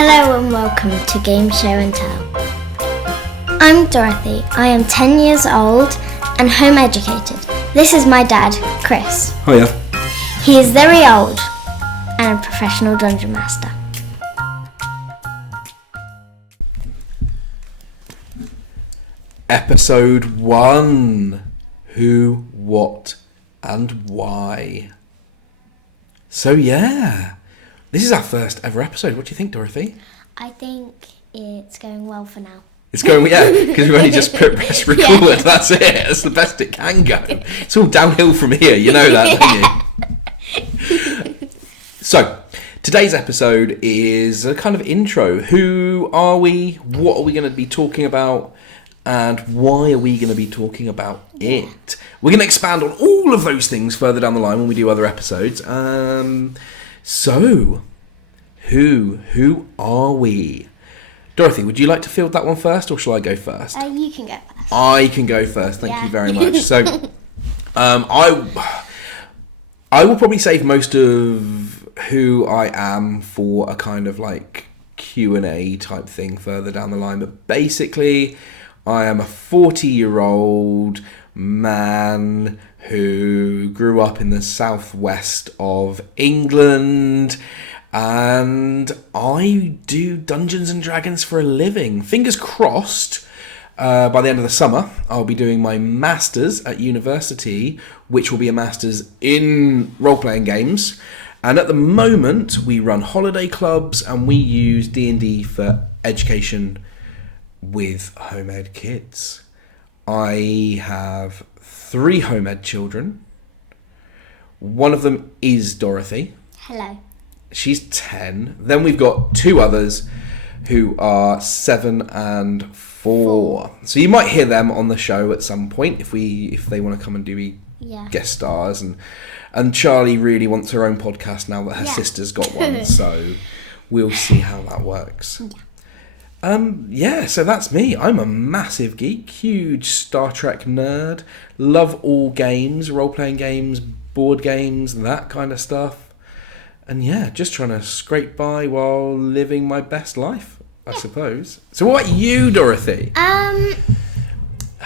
Hello and welcome to Game Show and Tell. I'm Dorothy. I am 10 years old and home educated. This is my dad, Chris. Hiya. He is very old and a professional dungeon master. Episode 1. Who, what, and why. So yeah, this is our first ever episode. What do you think, Dorothy? I think it's going well for now. It's going, yeah, because we've only just pressed record. Yeah. That's it. That's the best it can go. It's all downhill from here. You know that, don't you? So, today's episode is a kind of intro. Who are we? What are we going to be talking about? And why are we going to be talking about it? We're going to expand on all of those things further down the line when we do other episodes. So, who are we? Dorothy, would you like to field that one first, or shall I go first? You can go first. I can go first. Thank you very much. So, I will probably save most of who I am for a kind of like Q&A type thing further down the line. But basically, I am a 40-year-old man who grew up in the southwest of England, and I do Dungeons and Dragons for a living. Fingers crossed, by the end of the summer, I'll be doing my Masters at university, which will be a Masters in role-playing games. And at the moment, we run holiday clubs, and we use D&D for education with home ed kids. I have 3 home ed children. One of them is Dorothy. Hello. She's 10. Then we've got 2 others who are 7 and 4. So you might hear them on the show at some point if they want to come and do guest stars. And Charlie really wants her own podcast now that her sister's got one. So we'll see how that works. So that's me. I'm a massive geek, huge Star Trek nerd, love all games, role-playing games, board games, that kind of stuff. And yeah, just trying to scrape by while living my best life, I suppose. So what about you, Dorothy? How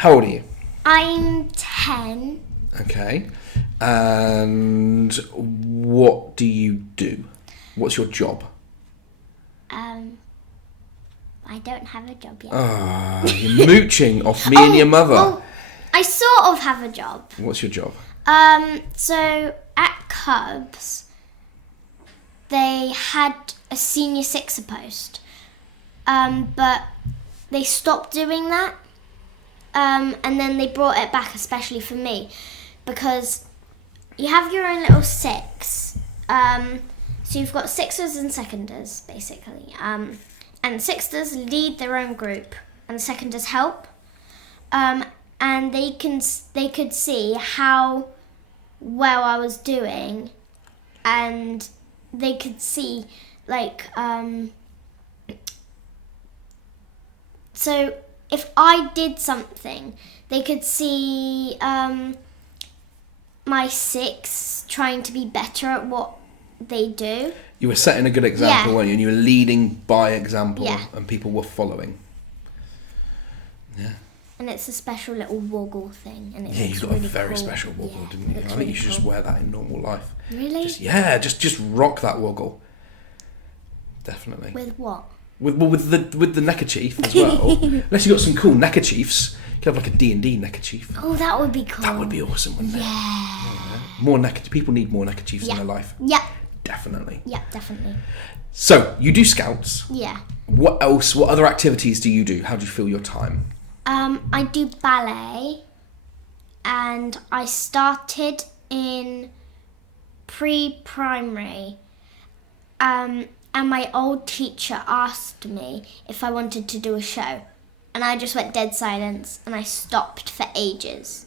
old are you? I'm 10. Okay. And what do you do? What's your job? I don't have a job yet. You're mooching off me and your mother. Well, I sort of have a job. What's your job? So at Cubs, they had a senior sixer post, but they stopped doing that, and then they brought it back especially for me, because you have your own little six. So you've got sixers and seconders, basically. And sixers lead their own group, and the seconders help. And they could see how well I was doing, and they could see so if I did something, they could see my six trying to be better at what they do. You were setting a good example, weren't you? And you were leading by example, and people were following. Yeah. And it's a special little woggle thing. And you've got really a very special woggle, didn't you? I think you should just wear that in normal life. Really? Just rock that woggle. Definitely. With what? With the neckerchief as well. Unless you've got some cool neckerchiefs. You could have like a D&D neckerchief. Oh, that would be cool. That would be awesome, wouldn't it? Yeah. More people need more neckerchiefs in their life. Yeah. Definitely. Yeah, definitely. So, you do scouts. Yeah. What else? What other activities do you do? How do you fill your time? I do ballet, and I started in pre-primary, and my old teacher asked me if I wanted to do a show, and I just went dead silence, and I stopped for ages,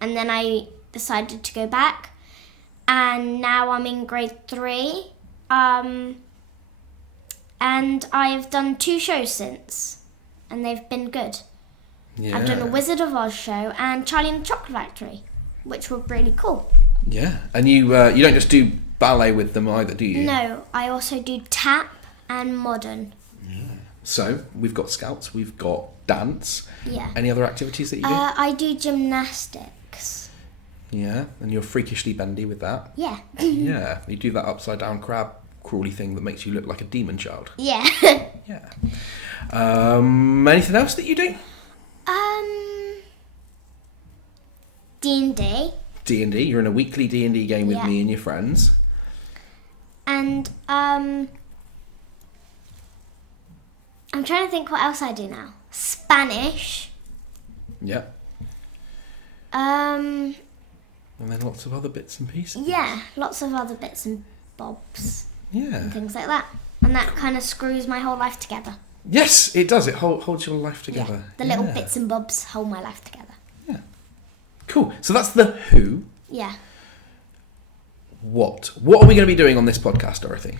and then I decided to go back, and now I'm in grade 3, and I've done 2 shows since, and they've been good. Yeah. I've done a Wizard of Oz show and Charlie and the Chocolate Factory, which were really cool. Yeah, and you don't just do ballet with them either, do you? No, I also do tap and modern. So we've got scouts, we've got dance. Yeah. Any other activities that you do? I do gymnastics. Yeah, and you're freakishly bendy with that. Yeah. Yeah, you do that upside down crab crawly thing that makes you look like a demon child. Yeah. Yeah. Anything else that you do? D&D. D&D. You're in a weekly D&D game with Yeah. me and your friends. And I'm trying to think what else I do now. Spanish. Yeah. Um. And then lots of other bits and pieces. Yeah, lots of other bits and bobs Yeah. and things like that. And that kind of screws my whole life together. Yes, it does. It holds your life together. Yeah, the little bits and bobs hold my life together. Yeah. Cool. So that's the who. Yeah. What are we going to be doing on this podcast, Dorothy?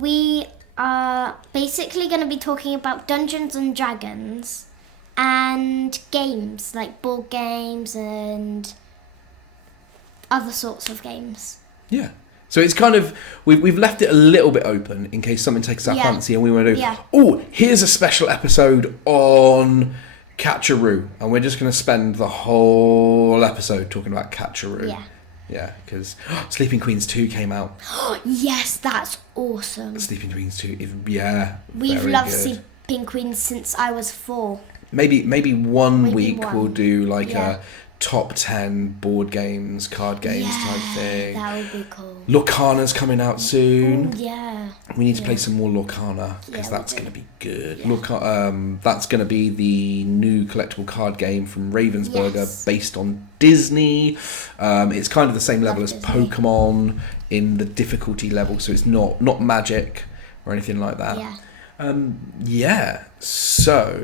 We are basically going to be talking about Dungeons and Dragons and games, like board games and other sorts of games. Yeah. So it's kind of, we've left it a little bit open in case something takes our fancy and we want to do, oh, here's a special episode on Catcheroo. And we're just going to spend the whole episode talking about Catcheroo. Yeah. Yeah, because Sleeping Queens 2 came out. Yes, that's awesome. Sleeping Queens 2 is, We've very loved good. Sleeping Queens since I was 4. Maybe one Maybe week one. we'll do like a top 10 board games, card games type thing. That would be cool. Lorcana's coming out soon. Yeah. We need to play some more Lorcana because Yeah, that's we going to do. be good. Yeah. That's going to be the new collectible card game from Ravensburger Yes. based on Disney. It's kind of the same level as Disney. Pokemon in the difficulty level, so it's not Magic or anything like that. Yeah. So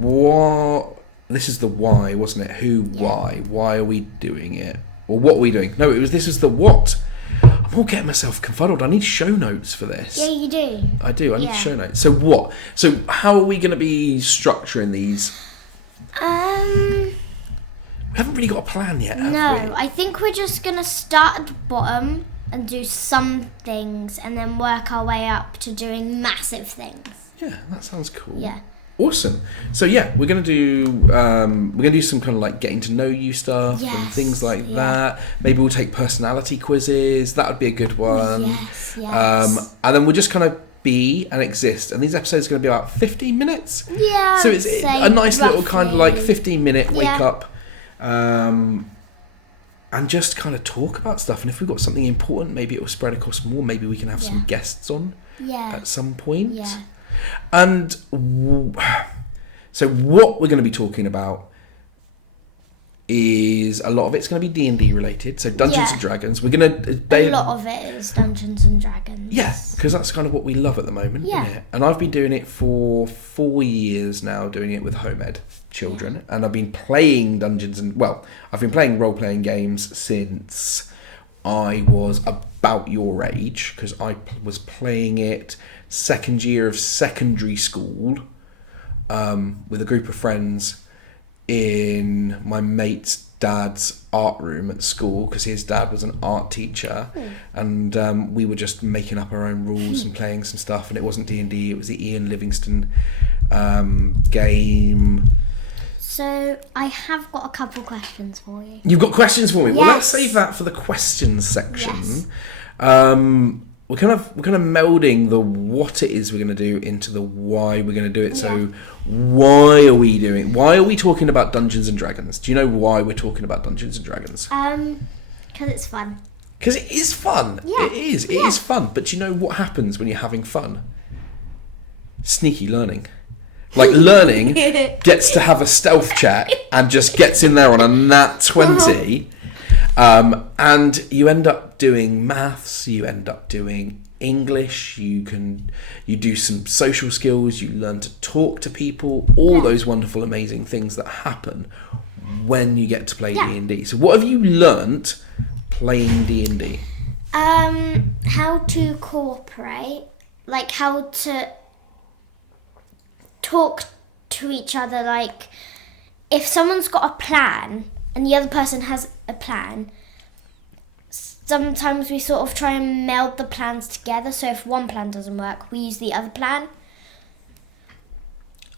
what? This is the why, wasn't it? Who? Yeah. Why? Why are we doing it? Or what are we doing? No, this was the what. I'm all getting myself confuddled. I need show notes for this. Yeah, you do. I do. I need Yeah. show notes. So what? So how are we going to be structuring these? We haven't really got a plan yet, have No, we? I think we're just going to start at the bottom and do some things and then work our way up to doing massive things. Yeah, that sounds cool. Yeah. Awesome. So yeah, we're gonna do some kind of like getting to know you stuff and Yes, things like yeah. that. Maybe we'll take personality quizzes. That would be a good one. Yes. And then we'll just kind of be and exist. And these episodes are going to be about 15 minutes. Yeah. So it's a nice little kind of like roughly. 15-minute wake Yeah. up. And just kind of talk about stuff. And if we've got something important, maybe it will spread across more. Maybe we can have some guests on Yeah. at some point. Yeah. And so what we're going to be talking about is a lot of it's going to be D&D related. So Dungeons Yeah. and Dragons. We're going to... A lot of it is Dungeons and Dragons. Yeah, because that's kind of what we love at the moment. Yeah. Isn't it? And I've been doing it for 4 years now, doing it with home ed children. And I've been playing I've been playing role-playing games since I was about your age, because I was playing it second year of secondary school with a group of friends in my mate's dad's art room at school, because his dad was an art teacher. And we were just making up our own rules and playing some stuff, and it wasn't D&D, it was the Ian Livingston game. So I have got a couple questions for you. You've got questions for me? Well, let's Yes. save that for the questions section. Yes. We're kind of melding the what it is we're going to do into the why we're going to do it. So why are we talking about Dungeons and Dragons? Do you know why we're talking about Dungeons and Dragons? Because it's fun. Because it is fun. Yeah. It is fun. But do you know what happens when you're having fun? Sneaky learning. Like, learning gets to have a stealth check and just gets in there on a nat 20. And you end up doing maths, you end up doing English, you do some social skills, you learn to talk to people, all those wonderful, amazing things that happen when you get to play D&D. So what have you learnt playing D&D? How to cooperate, like how to talk to each other. Like, if someone's got a plan and the other person has a plan, sometimes we sort of try and meld the plans together. So if one plan doesn't work, we use the other plan.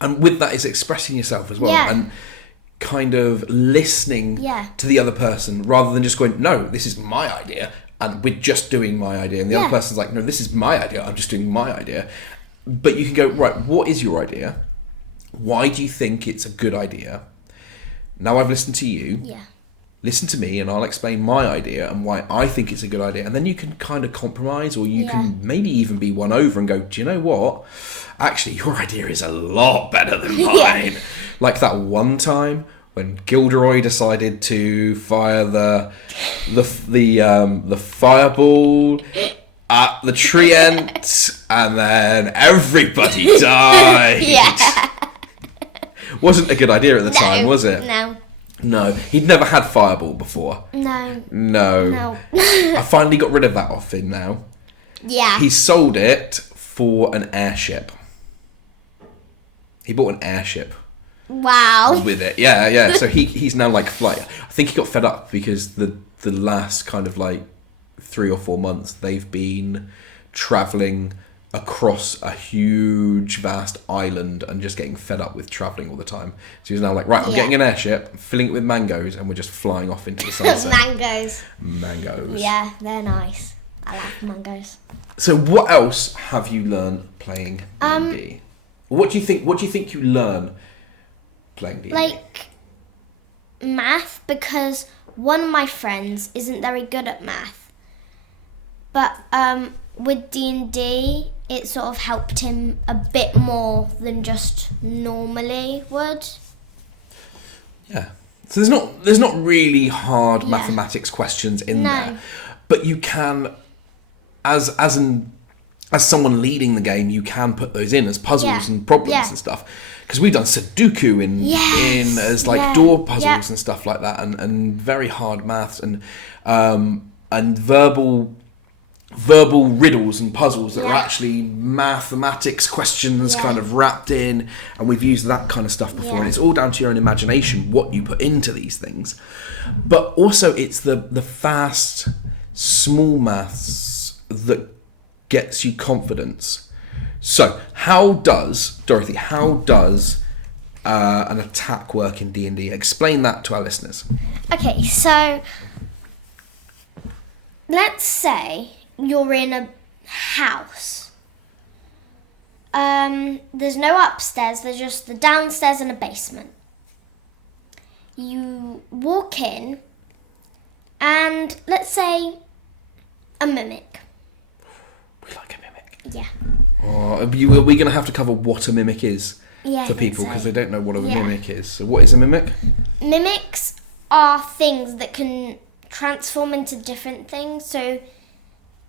And with that, it's expressing yourself as well. Yeah. And kind of listening to the other person rather than just going, no, this is my idea and we're just doing my idea. And the other person's like, no, this is my idea. I'm just doing my idea. But you can go, right, what is your idea? Why do you think it's a good idea? Now I've listened to you. Yeah. Listen to me and I'll explain my idea and why I think it's a good idea. And then you can kind of compromise, or you can maybe even be won over and go, do you know what? Actually, your idea is a lot better than mine. Like that one time when Gilderoy decided to fire the fireball at the tree ent, and then everybody died. Yeah. Wasn't a good idea at the time, was it? No. He'd never had fireball before. No. I finally got rid of that off him now. Yeah. He sold it for an airship. He bought an airship. Wow. With it, yeah. So he's now like flight. I think he got fed up because the last kind of like 3 or 4 months they've been travelling across a huge vast island and just getting fed up with travelling all the time. So he's now like, right, I'm getting an airship, filling it with mangoes, and we're just flying off into the sunset. Mangoes. Yeah, they're nice. I like mangoes. So what else have you learned playing D&D? What do you think you learn playing D&D? Like math, because one of my friends isn't very good at math. But with D&D, it sort of helped him a bit more than just normally would. Yeah. So there's not really hard mathematics questions in there, but you can, as someone leading the game, you can put those in as puzzles and problems and stuff. Because we've done Sudoku in as like door puzzles and stuff like that, and very hard maths and verbal riddles and puzzles that are actually mathematics questions kind of wrapped in, and we've used that kind of stuff before, and it's all down to your own imagination what you put into these things. But also it's the fast, small maths that gets you confidence. So how does an attack work in D&D? Explain that to our listeners. Okay, so let's say you're in a house. There's no upstairs, there's just the downstairs and a basement. You walk in, and let's say a mimic. We like a mimic. Yeah. Are we going to have to cover what a mimic is Yeah, for people, because they don't know what a mimic is? So what is a mimic? Mimics are things that can transform into different things. So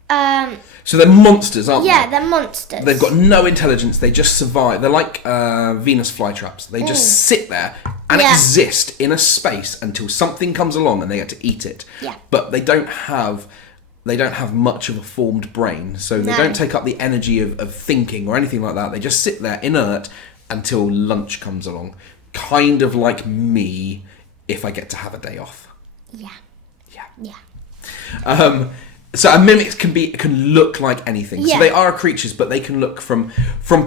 they're monsters, aren't they? yeah, they're monsters. They've got no intelligence. They just survive. They're like Venus flytraps. They just sit there and exist in a space until something comes along and they get to eat it. Yeah. But they don't have much of a formed brain, so they don't take up the energy of thinking or anything like that. They just sit there inert until lunch comes along. Kind of like me if I get to have a day off. Yeah. So a mimic can look like anything. Yeah. So they are creatures, but they can look from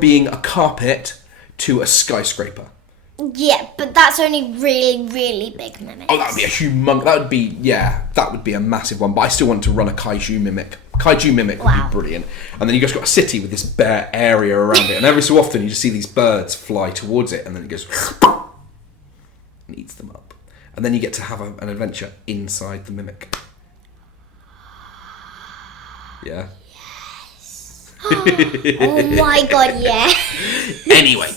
being a carpet to a skyscraper. Yeah, but that's only really, really big mimics. Oh, that would be that would be a massive one. But I still want to run a kaiju mimic. Kaiju mimic would be brilliant. And then you just got a city with this bare area around it, and every so often you just see these birds fly towards it, and then it goes and eats them up. And then you get to have an adventure inside the mimic. Yeah. Yes. Oh my god, yeah. Anyway,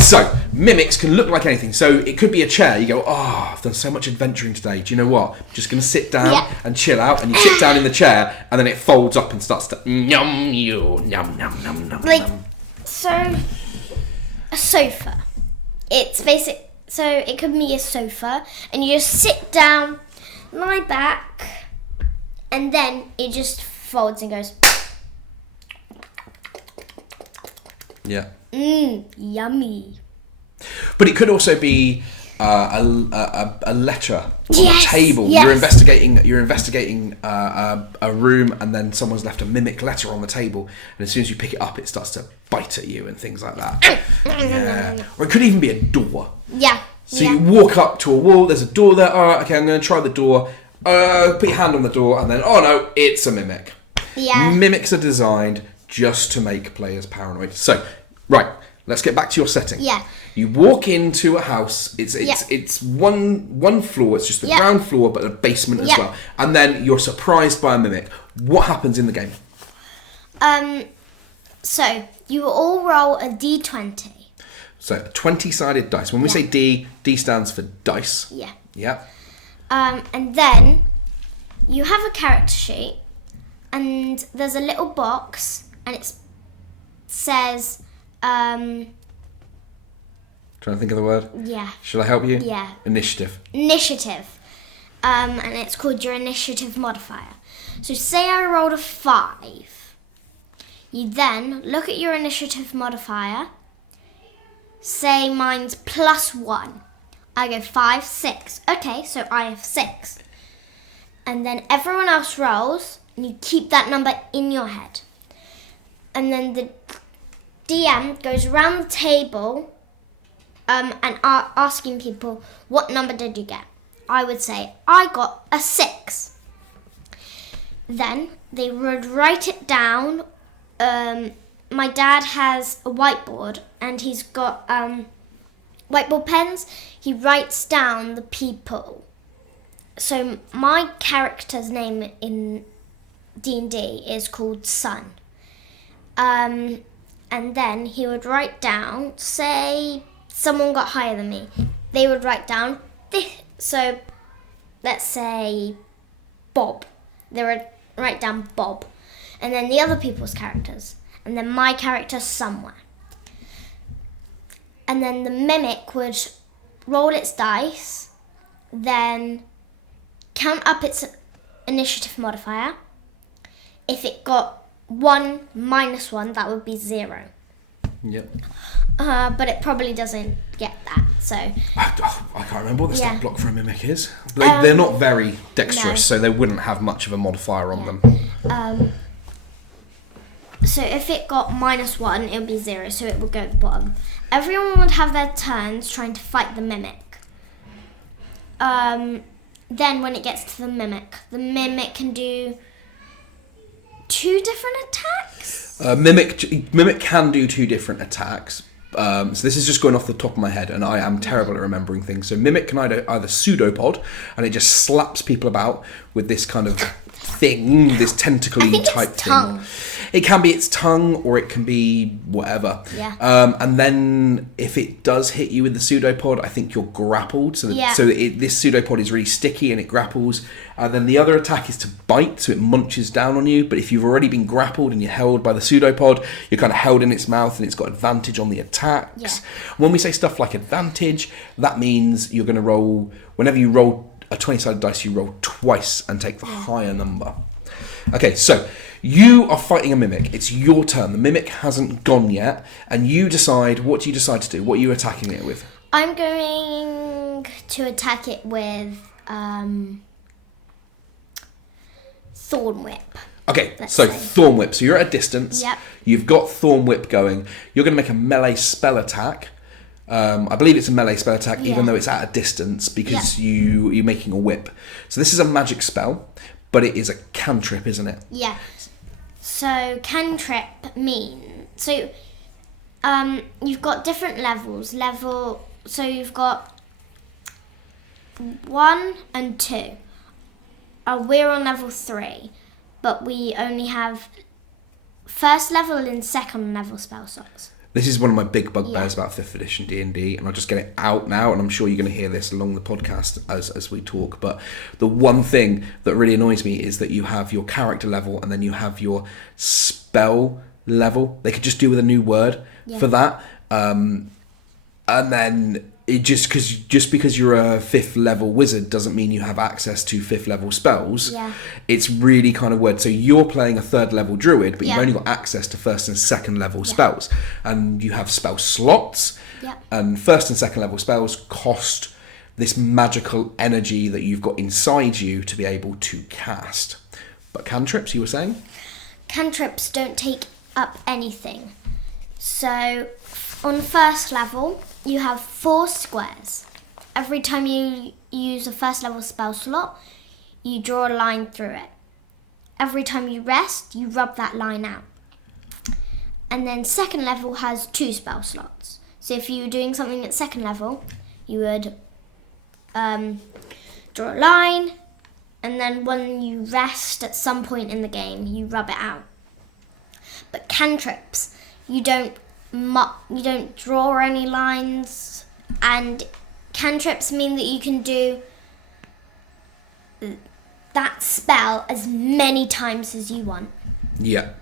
so mimics can look like anything. So it could be a chair. You go, oh, I've done so much adventuring today. Do you know what? I'm just going to sit down and chill out. And you sit down in the chair, and then it folds up and starts to yum you, yum, yum, yum, yum. Like, so a sofa. It's basic. So it could be a sofa, and you just sit down, lie back, and then it just folds and goes. Yeah. Yummy. But it could also be a letter on Yes, a table. yes. You're investigating a room, and then someone's left a mimic letter on the table, and as soon as you pick it up, it starts to bite at you and things like that. Yeah. Or it could even be a door. Yeah. So you walk up to a wall, there's a door there, alright, okay, I'm going to try the door, put your hand on the door, and then, oh no, it's a mimic. Yeah. Mimics are designed just to make players paranoid. So, right, let's get back to your setting. Yeah. You walk into a house, it's one floor, it's just the ground floor, but a basement as well. And then you're surprised by a mimic. What happens in the game? So, you all roll a d20. So, 20-sided dice. When we say D stands for dice. Yeah. Yeah. And then you have a character sheet, and there's a little box, and it says, Trying to think of the word? yeah. Shall I help you? Yeah. Initiative. Initiative. And it's called your initiative modifier. So say I rolled a 5. You then look at your initiative modifier. Say mine's +1. I go 5, 6. Okay, so I have 6. And then everyone else rolls, and you keep that number in your head. And then the DM goes around the table and asking people, what number did you get? I would say, I got a 6. Then they would write it down. My dad has a whiteboard, and he's got whiteboard pens. He writes down the people. So my character's name in D&D is called Sun. And then he would write down, say someone got higher than me. They would write down this. So let's say Bob. They would write down Bob. And then the other people's characters. And then my character somewhere. And then the mimic would roll its dice, then count up its initiative modifier. If it got 1 minus 1, that would be 0. Yep. But it probably doesn't get that, so... I can't remember what the stat block for a mimic is. They're not very dexterous, so they wouldn't have much of a modifier on them. So if it got -1, it would be 0, so it would go at the bottom. Everyone would have their turns trying to fight the mimic. Then when it gets to the mimic can do 2 different attacks? Mimic can do 2 different attacks. So this is just going off the top of my head, and I am terrible at remembering things. So Mimic can either pseudopod, and it just slaps people about with this kind of thing, this tentacly type thing. Tongue. It can be its tongue, or it can be whatever. Yeah. And then if it does hit you with the pseudopod, I think you're grappled. So this pseudopod is really sticky and it grapples. And then the other attack is to bite, so it munches down on you. But if you've already been grappled and you're held by the pseudopod, you're kind of held in its mouth and it's got advantage on the attacks. Yeah. When we say stuff like advantage, that means you're going to roll, whenever you roll a 20-sided dice, you roll twice and take the higher number. Okay, so you are fighting a mimic. It's your turn. The mimic hasn't gone yet, and you decide, what do you decide to do? What are you attacking it with? I'm going to attack it with Thorn Whip. Okay, Let's so say. Thorn Whip. So you're at a distance. Yep. You've got Thorn Whip going. You're going to make a melee spell attack. I believe it's a melee spell attack, even though it's at a distance, because you're making a whip. So this is a magic spell, but it is a cantrip, isn't it? Yeah. So cantrip means you've got different levels. So you've got 1 and 2. We're on level 3, but we only have first level and second level spell slots. This is one of my big bugbears about 5th edition D&D, and I'll just get it out now, and I'm sure you're going to hear this along the podcast as we talk, but the one thing that really annoys me is that you have your character level and then you have your spell level. They could just do with a new word for that. And then it just because you're a 5th level wizard doesn't mean you have access to 5th level spells. Yeah. It's really kind of weird. So you're playing a 3rd level druid, but you've only got access to 1st and 2nd level spells, and you have spell slots. Yeah. And 1st and 2nd level spells cost this magical energy that you've got inside you to be able to cast. But cantrips, you were saying? Cantrips don't take up anything. So on first level, you have 4 squares. Every time you use a first level spell slot, you draw a line through it. Every time you rest, you rub that line out. And then second level has 2 spell slots. So if you were doing something at second level, you would draw a line, and then when you rest at some point in the game, you rub it out. But cantrips, you don't draw any lines, and cantrips mean that you can do that spell as many times as you want. Yeah,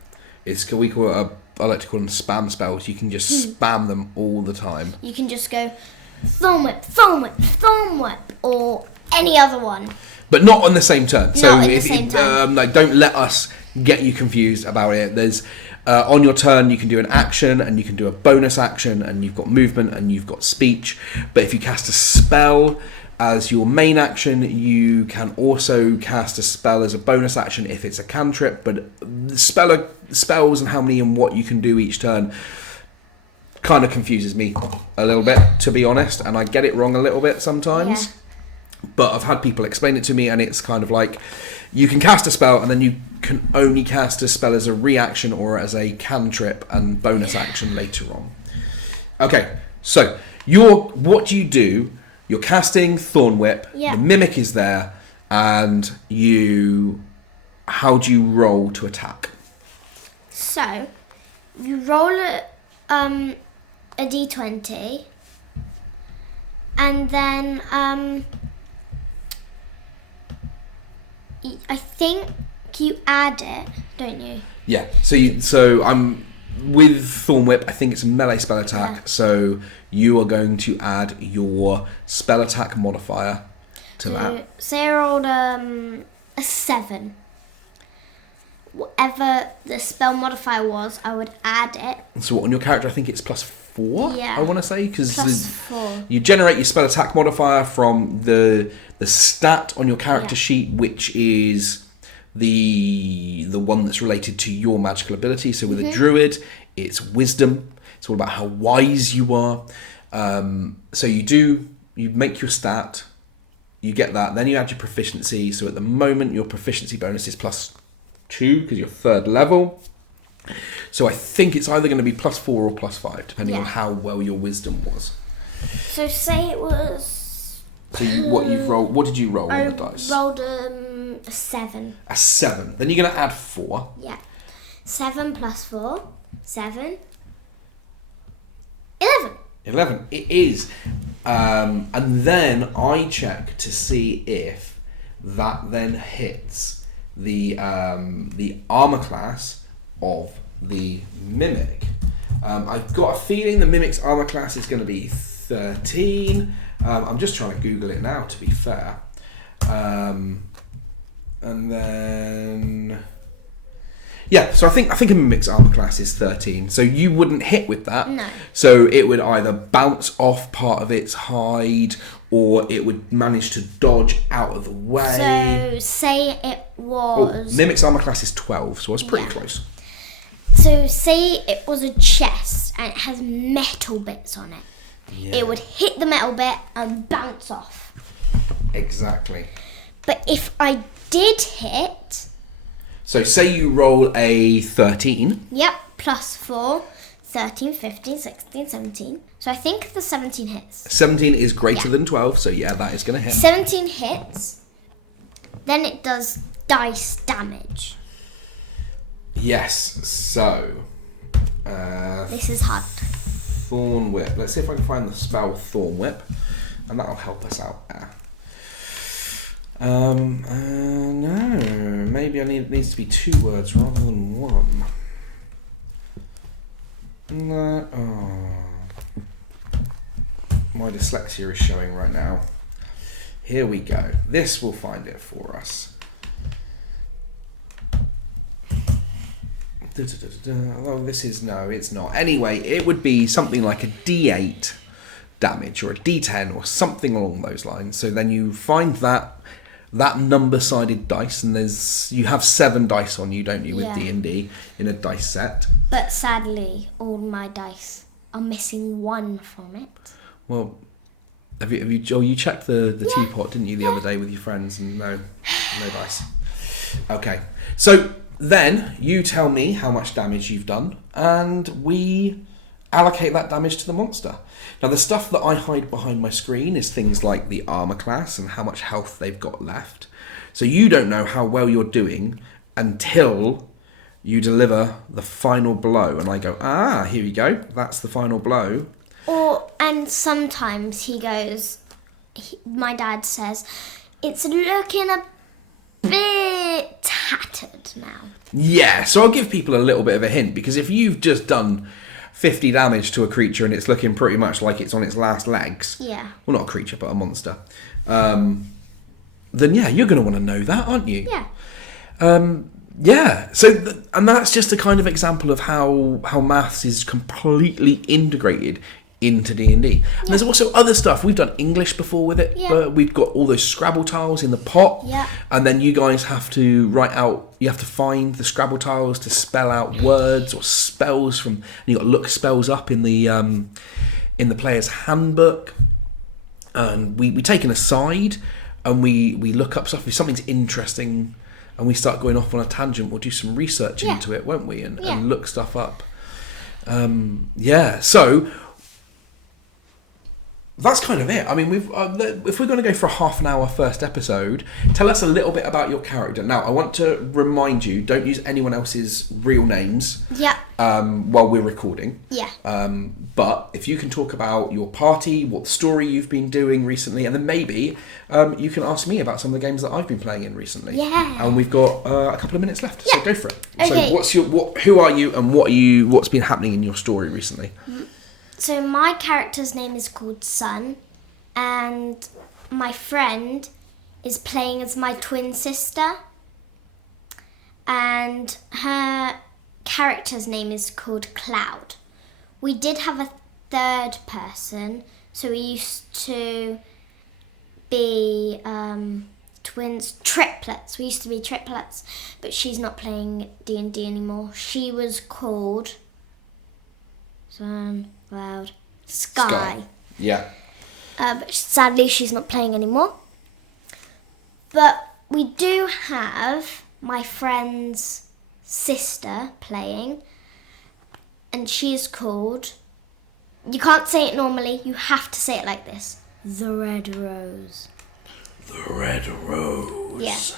I like to call them spam spells. You can just spam them all the time. You can just go Thorn Whip, Thorn Whip, Thorn Whip, or any other one. But not on the same turn. Not in the same turn. Don't let us get you confused about it. There's on your turn you can do an action and you can do a bonus action, and you've got movement and you've got speech. But if you cast a spell as your main action, you can also cast a spell as a bonus action if it's a cantrip. But spells and how many and what you can do each turn kind of confuses me a little bit, to be honest, and I get it wrong a little bit sometimes. Yeah. But I've had people explain it to me, and it's kind of like you can cast a spell and then you can only cast a spell as a reaction or as a cantrip and bonus action later on. Okay, so what do you do? You're casting Thorn Whip, Yeah. The Mimic is there, and how do you roll to attack? So, you roll a d20, and then I think you add it, don't you? Yeah. So I'm with Thorn Whip. I think it's a melee spell attack. Yeah. So you are going to add your spell attack modifier to that. Say I rolled a 7. Whatever the spell modifier was, I would add it. So on your character, I think it's +4. Yeah. I want to say because +4. you generate your spell attack modifier from the stat on your character sheet, which is the one that's related to your magical ability. So with a druid, it's wisdom. It's all about how wise you are. So you make your stat, you get that, then you add your proficiency. So at the moment, your proficiency bonus is +2 because you're 3rd level. So I think it's either going to be +4 or +5, depending on how well your wisdom was. So say it was... So what you've rolled? What did you roll on the dice? I rolled a 7. A 7. Then you're going to add 4. Yeah. 7 + 4. 7. 11. 11. It is. And then I check to see if that then hits the armor class of the Mimic. I've got a feeling the Mimic's armor class is going to be 13. I'm just trying to Google it now, to be fair. And then... Yeah, so I think a Mimic's armor class is 13. So you wouldn't hit with that. No. So it would either bounce off part of its hide, or it would manage to dodge out of the way. So say it was... Mimic's armor class is 12, so I was pretty close. So say it was a chest and it has metal bits on it. Yeah. It would hit the metal bit and bounce off. Exactly. But if I did hit... So say you roll a 13. Yep, +4, 13, 15, 16, 17. So I think the 17 hits. 17 is greater than 12, so yeah, that is going to hit. 17 hits, then it does dice damage. Yes, so... This is hard. Thorn Whip. Let's see if I can find the spell Thorn Whip, and that'll help us out there. No, maybe it needs to be 2 words rather than 1. No, my dyslexia is showing right now. Here we go. This will find it for us. Oh, this is... No, it's not. Anyway, it would be something like a D8 damage, or a D10 or something along those lines. So then you find that number-sided dice, and you have 7 dice on you, don't you, with D&D in a dice set. But sadly, all my dice are missing 1 from it. Well, have you checked the teapot, didn't you, the other day with your friends, and no dice. Okay, so then you tell me how much damage you've done, and we allocate that damage to the monster. Now, the stuff that I hide behind my screen is things like the armor class and how much health they've got left. So you don't know how well you're doing until you deliver the final blow, and I go, here you go, that's the final blow. And sometimes my dad says, it's looking a bit tattered now. Yeah, so I'll give people a little bit of a hint, because if you've just done 50 damage to a creature and it's looking pretty much like it's on its last legs, well, not a creature, but a monster, then you're going to want to know that, aren't you? So and that's just a kind of example of how maths is completely integrated into D&D. And there's also other stuff. We've done English before with it, but we've got all those Scrabble tiles in the pot, and then you guys have to you have to find the Scrabble tiles to spell out words or spells from, and you've got to look spells up in the player's handbook, and we take an aside and we look up stuff. If something's interesting and we start going off on a tangent, we'll do some research into it, won't we, and look stuff up. So that's kind of it. I mean, if we're going to go for a half an hour first episode, tell us a little bit about your character. Now, I want to remind you, don't use anyone else's real names while we're recording. But if you can talk about your party, what story you've been doing recently, and then maybe you can ask me about some of the games that I've been playing in recently. And we've got a couple of minutes left, so go for it. Okay. So who are you, and what's been happening in your story recently? So my character's name is called Sun, and my friend is playing as my twin sister, and her character's name is called Cloud. We did have a third person, so we used to be triplets. We used to be triplets, but she's not playing D&D anymore. She was called Sun, Cloud, Sky. But sadly, she's not playing anymore. But we do have my friend's sister playing, and she's called, you can't say it normally, you have to say it like this, the Red Rose. The Red Rose.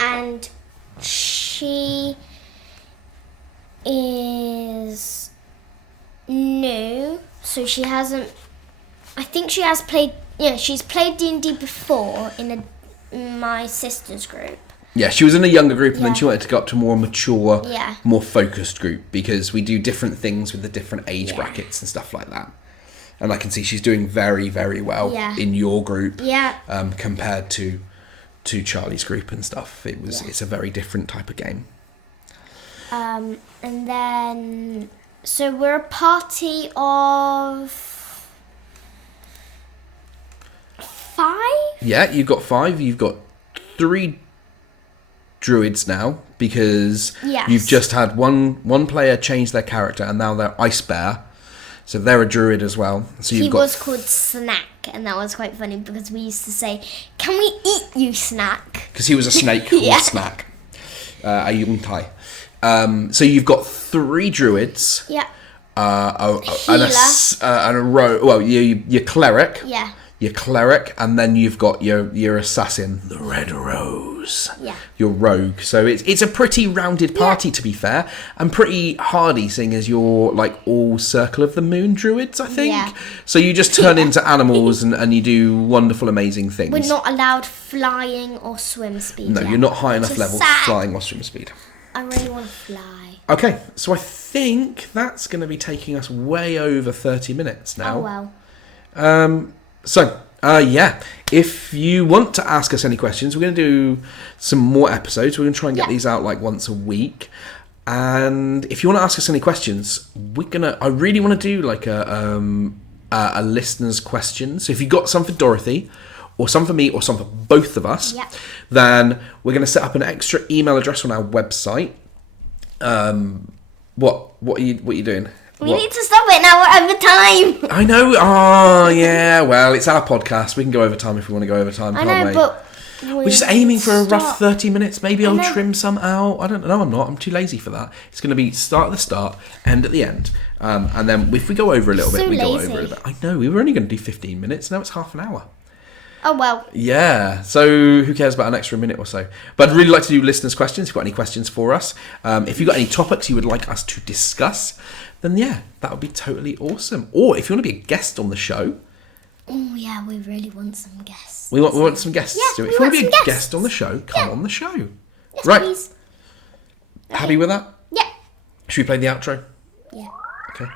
And she is new, so she hasn't, I think she has played, she's played D&D before in my sister's group. Yeah, she was in a younger group, and then she wanted to go up to a more mature, more focused group, because we do different things with the different age brackets and stuff like that. And I can see she's doing very, very well in your group compared to Charlie's group and stuff. It's a very different type of game. And then, so we're a party of 5? Yeah, you've got 5. You've got 3 druids now, because you've just had one player change their character, and now they're Ice Bear, so they're a druid as well. So he was called Snack, and that was quite funny because we used to say, "Can we eat you, Snack?" Because he was a snake called Snack, a young Thai. So you've got 3 druids, and a rogue. Well, your cleric, your cleric, and then you've got your assassin, the Red Rose, your rogue. So it's a pretty rounded party, to be fair, and pretty hardy, seeing as you're like all Circle of the Moon druids, I think. So you just turn into animals and you do wonderful, amazing things. We're not allowed flying or swim speed. No, you're not high enough level for flying or swim speed. I really want to fly. Okay, so I think that's going to be taking us way over 30 minutes now. Oh, well. If you want to ask us any questions, we're going to do some more episodes. We're going to try and get these out like once a week. And if you want to ask us any questions, I really want to do like a listener's question. So if you've got some for Dorothy, or some for me, or some for both of us, then we're going to set up an extra email address on our website. What are you doing? We need to stop it now. We're over time. I know. Oh, yeah. Well, it's our podcast. We can go over time if we want to go over time, can't we? But we're just aiming for a rough 30 minutes. Maybe I'll trim some out. I don't know. I'm not. I'm too lazy for that. It's going to be start at the start, end at the end. And then if we go over a little bit, we go over a little bit. I know. We were only going to do 15 minutes. Now it's half an hour. Oh, well. Yeah, so who cares about an extra minute or so? But I'd really like to do listeners' questions. If you've got any questions for us, if you've got any topics you would like us to discuss, then yeah, that would be totally awesome. Or if you want to be a guest on the show. Oh, yeah, we really want some guests. We want some guests. Yeah, if you want to be a guest on the show, come on the show. Yes, right. Please. Happy with that? Yeah. Should we play the outro? Yeah. Okay.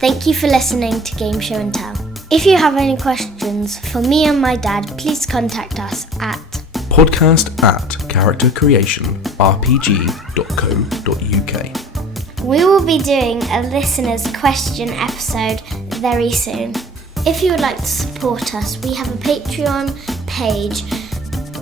Thank you for listening to Game Show and Tell. If you have any questions for me and my dad, please contact us at podcast@charactercreationrpg.co.uk. We will be doing a listener's question episode very soon. If you would like to support us, we have a Patreon page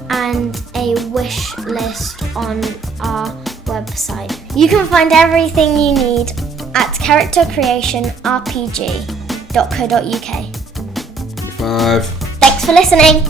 and a wish list on our website. You can find everything you need at charactercreationrpg.co.uk. 5. Thanks for listening.